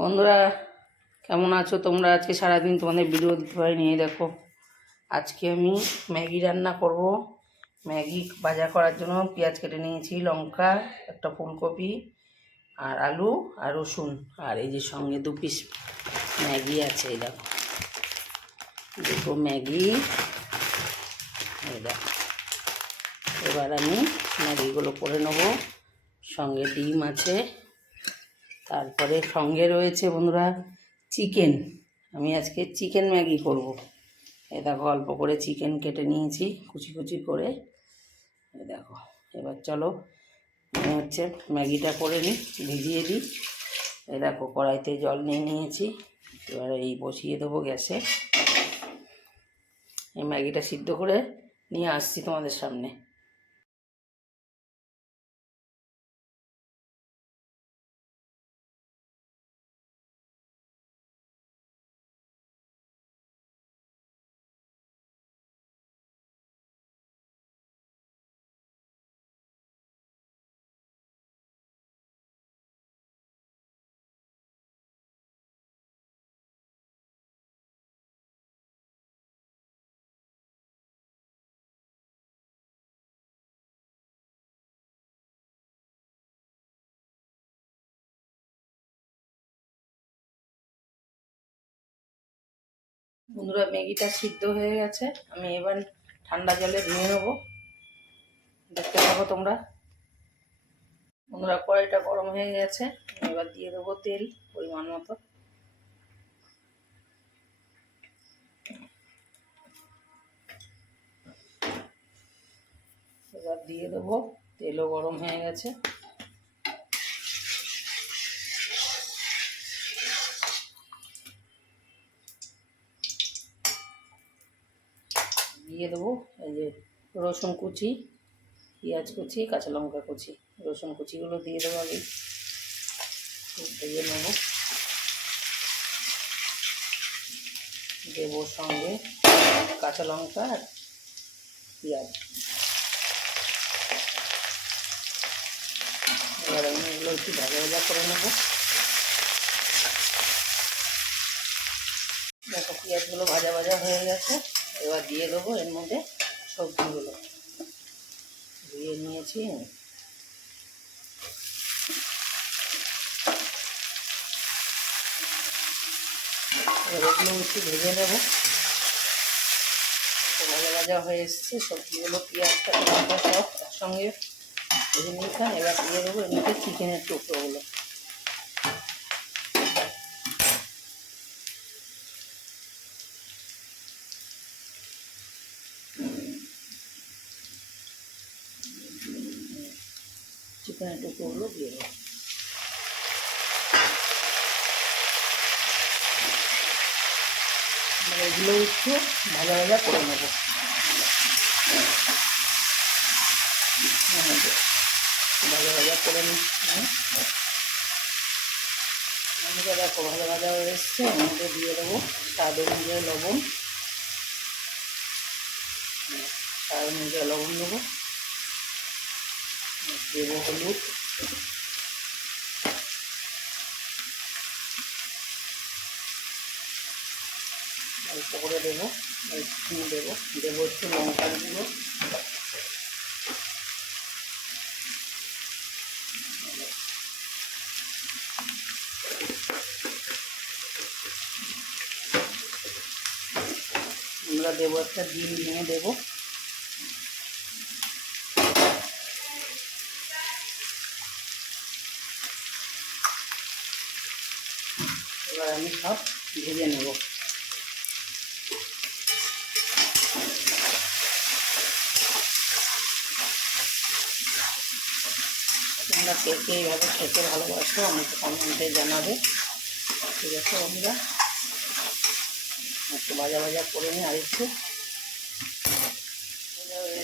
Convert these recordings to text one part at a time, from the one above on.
বন্ধুরা কেমন আছো তোমরা? আজকে সারাদিন তোমাদের ভিডিও দিতে পারিনি। দেখো আজকে আমি ম্যাগি রান্না করব। ম্যাগি ভাজা করার জন্য পেঁয়াজ কেটে নিয়েছি, লঙ্কা, একটা ফুলকপি আর আলু আর রসুন, আর এই যে সঙ্গে 2 পিস ম্যাগি আছে। এই দেখো দুটো ম্যাগি, এই দেখো। এবার আমি ম্যাগিগুলো করে নেব। সঙ্গে ডিম আছে, তারপরে সঙ্গে রয়েছে বন্ধুরা চিকেন। আমি আজকে চিকেন ম্যাগি করব। এই দেখো অল্প করে চিকেন কেটে নিয়েছি কুচি কুচি করে। এই দেখো এবার চলো আমি ম্যাগিটা করে নিই, ভিজিয়ে দিই। এই দেখো কড়াইতে জল নিয়ে নিয়েছি, এবার এই বসিয়ে দেবো গ্যাসে। এই ম্যাগিটা সিদ্ধ করে নিয়ে আসছি তোমাদের সামনে। বন্ধুরা ম্যাগিটা সিদ্ধ হয়ে গেছে, আমি এবার ঠান্ডা জলে ধুয়ে নেবো। দেখতে পাবো তোমরা। বন্ধুরা কড়াইটা গরম হয়ে গেছে, এবার দিয়ে দেবো তেল পরিমাণ মতো। এবার দিয়ে দেবো, তেলও গরম হয়ে গেছে। দিয়ে দেবো এই যে রসুন কুচি, পেঁয়াজ কুচি, কাঁচা লঙ্কা কুচি। রসুন কুচিগুলো দিয়ে দেবো, আগে ভেজে নেবো। দেবো সঙ্গে কাঁচা লঙ্কা আর পেঁয়াজ। এবার আমি এগুলো একটু ভাজা ভাজা করে নেবো। দেখো পেঁয়াজগুলো ভাজা ভাজা হয়ে গেছে, এবার দিয়ে দেবো এর মধ্যে সবজিগুলো ধুয়ে নিয়েছি। এবার এগুলো একটু ভেজে নেবো। ভাজা ভাজা হয়ে এসছে সবজিগুলো, পেঁয়াজটা লঙ্কা সব একসঙ্গে ভেজে নিয়েছিলাম। এবার দিয়ে দেবো এর মধ্যে চিকেনের টুকরোগুলো। চিকেনের টুকরোগুলো দিয়ে দেবো। এগুলো একটু ভাজা ভাজা করে নেবো। ভাজা ভাজা করে নিচ্ছি। আমাকে দেখো ভাজা ভাজা হয়ে এসছে, এর মধ্যে দিয়ে দেবো স্বাদ অনুযায়ী লবণ। স্বাদ অনুযায়ী লবণ দেবো, দেবো হলুদ, অল্প করে দেবো, দেবো একটু লঙ্কার গুঁড়ো, আমরা দেবো একটা ডিম ভেঙে দেবো। এবার আমি সব ভেজে নেব। তোমরা কে কে এইভাবে খেতে ভালোবাসো আমাকে কমেন্টে জানাবে। ঠিক আছে বন্ধুরা, একটু ভাজা ভাজা করে নিই আর একটু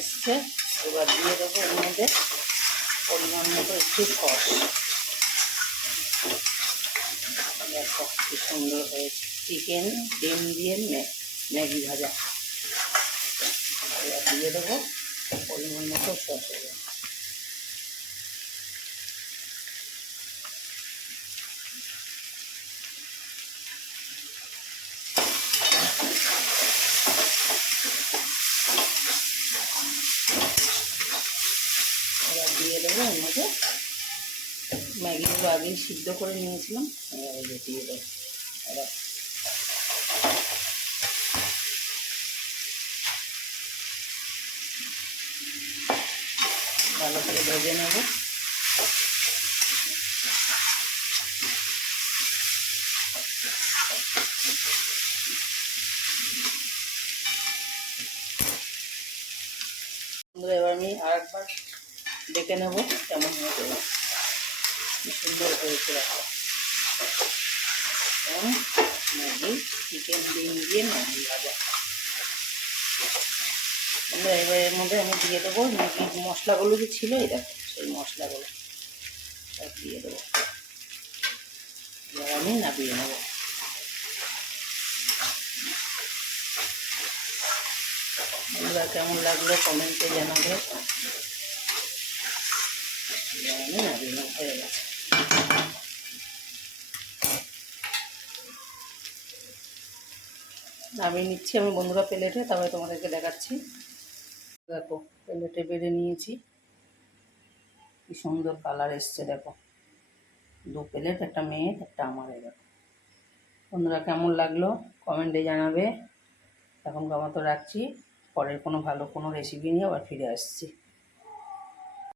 এসছে। এবার দিয়ে দেবো এর মধ্যে পরিমাণ মতো একটু সস। দেখো কি সুন্দর হয়েছে চিকেন ডিম দিয়ে ম্যাগি ভাজা। এবার দিয়ে দেবো পরিমাণ মতো সস। আগেই সিদ্ধ করে নিয়েছিলাম, এবার এই যে দিয়ে দেবো। এবার ভালো করে ভেজে নেব। এবার আমি আর একবার দেখে নেব কেমন হয়েছে, কি সুন্দর হয়েছে। এখন ম্যাগি চিকেন ডিম দিয়ে ম্যাগি ভাজা। এবার এর মধ্যে আমি দিয়ে দেবো ম্যাগির মশলাগুলো যে ছিল, এই দেখো সেই মশলাগুলো সব দিয়ে দেবো। এবার আমি নামিয়ে নেবো। বন্ধুরা কেমন লাগলো কমেন্টে জানাবে। আমি নামিয়ে নেবো, হয়ে গেছে। নামিয়ে নিচ্ছি আমি বন্ধুরা প্লেটে, তবে তোমাদেরকে দেখাচ্ছি। দেখো প্লেটে বেড়ে নিয়েছি, কি সুন্দর কালার এসছে দেখো। 2 প্লেট, একটা মেয়ের একটা আমার। দেখো বন্ধুরা কেমন লাগলো কমেন্টে জানাবে। এখন মতো রাখছি, পরের কোনো ভালো কোনো রেসিপি নিয়ে আবার ফিরে আসছি।